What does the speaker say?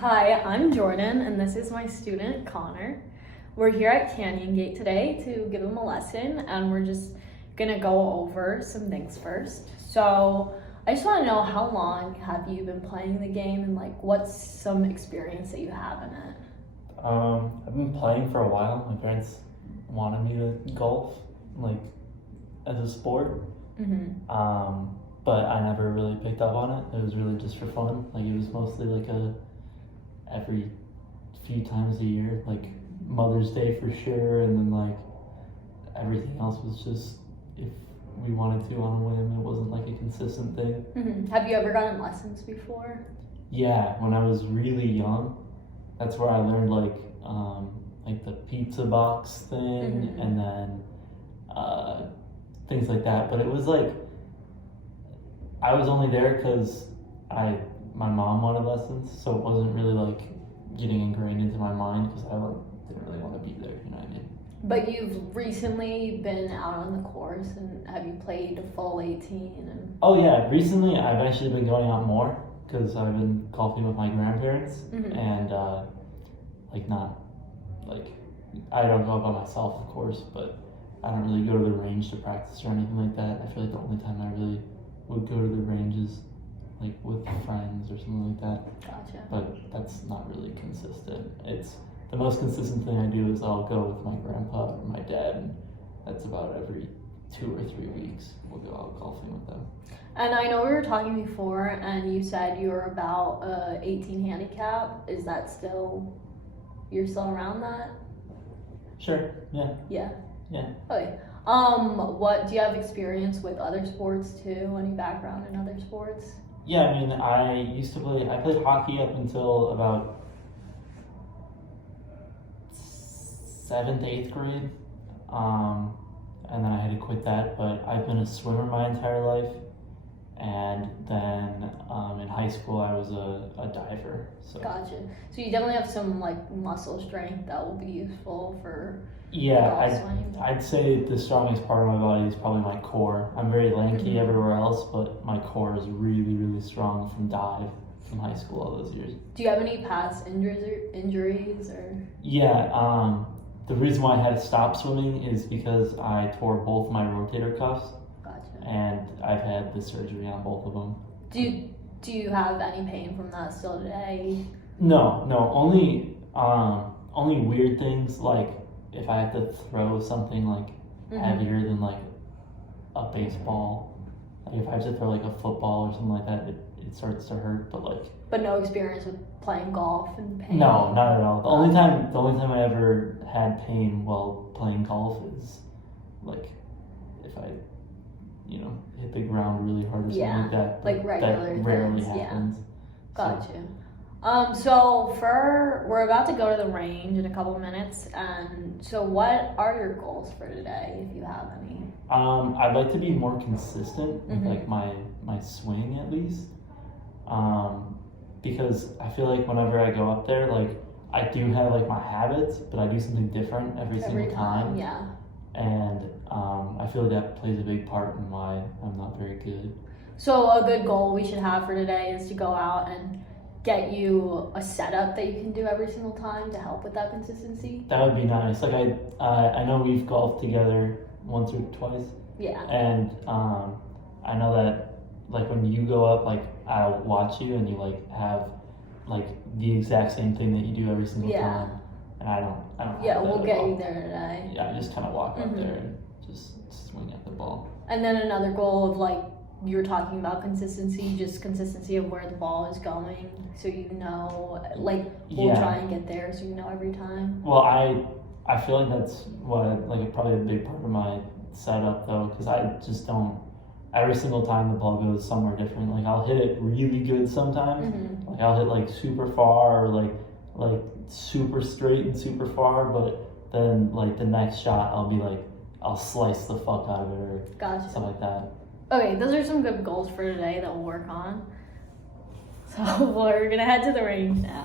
Hi, I'm Jordan, and this is my student Connor. We're here at Canyon Gate today to give him a lesson, and we're just gonna go over some things first. So, I just want to know, how long have you been playing the game, and what's some experience that you have in it? I've been playing for a while. My parents wanted me to golf, as a sport. But I never really picked up on it. It was really just for fun. It was mostly every few times a year, Mother's Day for sure, and then everything else was just if we wanted to on a whim. It wasn't a consistent thing. Have you ever gotten lessons before? Yeah, when I was really young, that's where I learned the pizza box thing, and then things like that. But it was I was only there because my mom wanted lessons, so it wasn't really getting ingrained into my mind because I didn't really want to be there. You know what I mean? But you've recently been out on the course, and have you played a full 18? Oh yeah, recently I've actually been going out more because I've been golfing with my grandparents, and not I don't go by myself, of course, but I don't really go to the range to practice or anything like that. I feel the only time I really would go to the range is with friends or something like that. Gotcha. But that's not really consistent. It's the most consistent thing I do is I'll go with my grandpa or my dad, and that's about every 2 or 3 weeks we'll go out golfing with them. And I know we were talking before, and you said you were about 18 handicap. Is that you're still around that? Sure. Yeah. Yeah. Yeah. Okay. What do you have experience with other sports too? Any background in other sports? Yeah, I mean, I played hockey up until about 7th, 8th grade. And then I had to quit that, but I've been a swimmer my entire life. And then in high school, I was a diver. So. Gotcha. So you definitely have some muscle strength that will be useful for. Yeah, I'd say the strongest part of my body is probably my core. I'm very lanky everywhere else, but my core is really, really strong from dive from high school all those years. Do you have any past injuries or? Yeah, the reason why I had to stop swimming is because I tore both my rotator cuffs. Gotcha. And I've had the surgery on both of them. Do you have any pain from that still today? No, only weird things if I have to throw something heavier than a baseball. If I have to throw a football or something like that, it starts to hurt. But no experience with playing golf and pain? No, not at all. The only time I ever had pain while playing golf is if I hit the ground really hard or something like that. Regular that rarely things, happens. Gotcha. So we're about to go to the range in a couple of minutes, and so what are your goals for today, if you have any? I'd like to be more consistent with my swing at least, because I feel whenever I go up there, I do have my habits, but I do something different every single time. Yeah. And I feel that plays a big part in why I'm not very good. So a good goal we should have for today is to go out and get you a setup that you can do every single time to help with that consistency. That would be nice. I know we've golfed together once or twice. Yeah. And I know that when you go up, I'll watch you and you have the exact same thing that you do every single time. And I don't. Yeah, we'll get you there today. Yeah, I just kind of walk up there and just swing at the ball. And then another goal of you were talking about consistency, just consistency of where the ball is going, so we'll try and get there, so every time. Well, I feel that's what probably a big part of my setup though, because I just don't. Every single time the ball goes somewhere different. I'll hit it really good sometimes. I'll hit super far or super straight and super far, but then the next shot I'll be I'll slice the fuck out of it or something like that. Okay, those are some good goals for today that we'll work on. So we're gonna head to the range now.